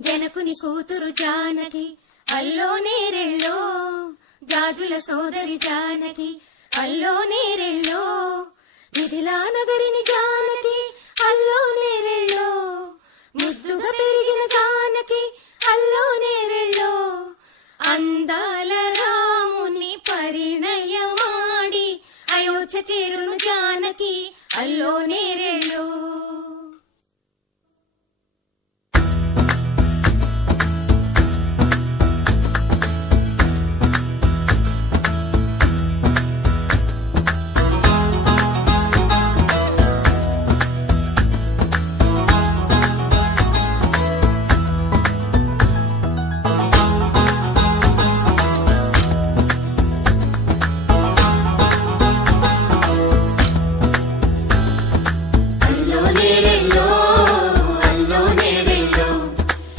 జనకుని కూతురు జానకి అల్లో నేరెళ్ళో, జాజుల సోదరి జానకి అల్లో నేరెళ్ళో, మిథిలా నగరిని జానకి అల్లో నేరెళ్ళో, ముద్దుగా పెరిగిన జానకి అల్లో నేరెళ్ళో, అందాల రాముని పరిణయమాడి అయోధ్య చేరును జానకి అల్లో నేరెళ్ళో.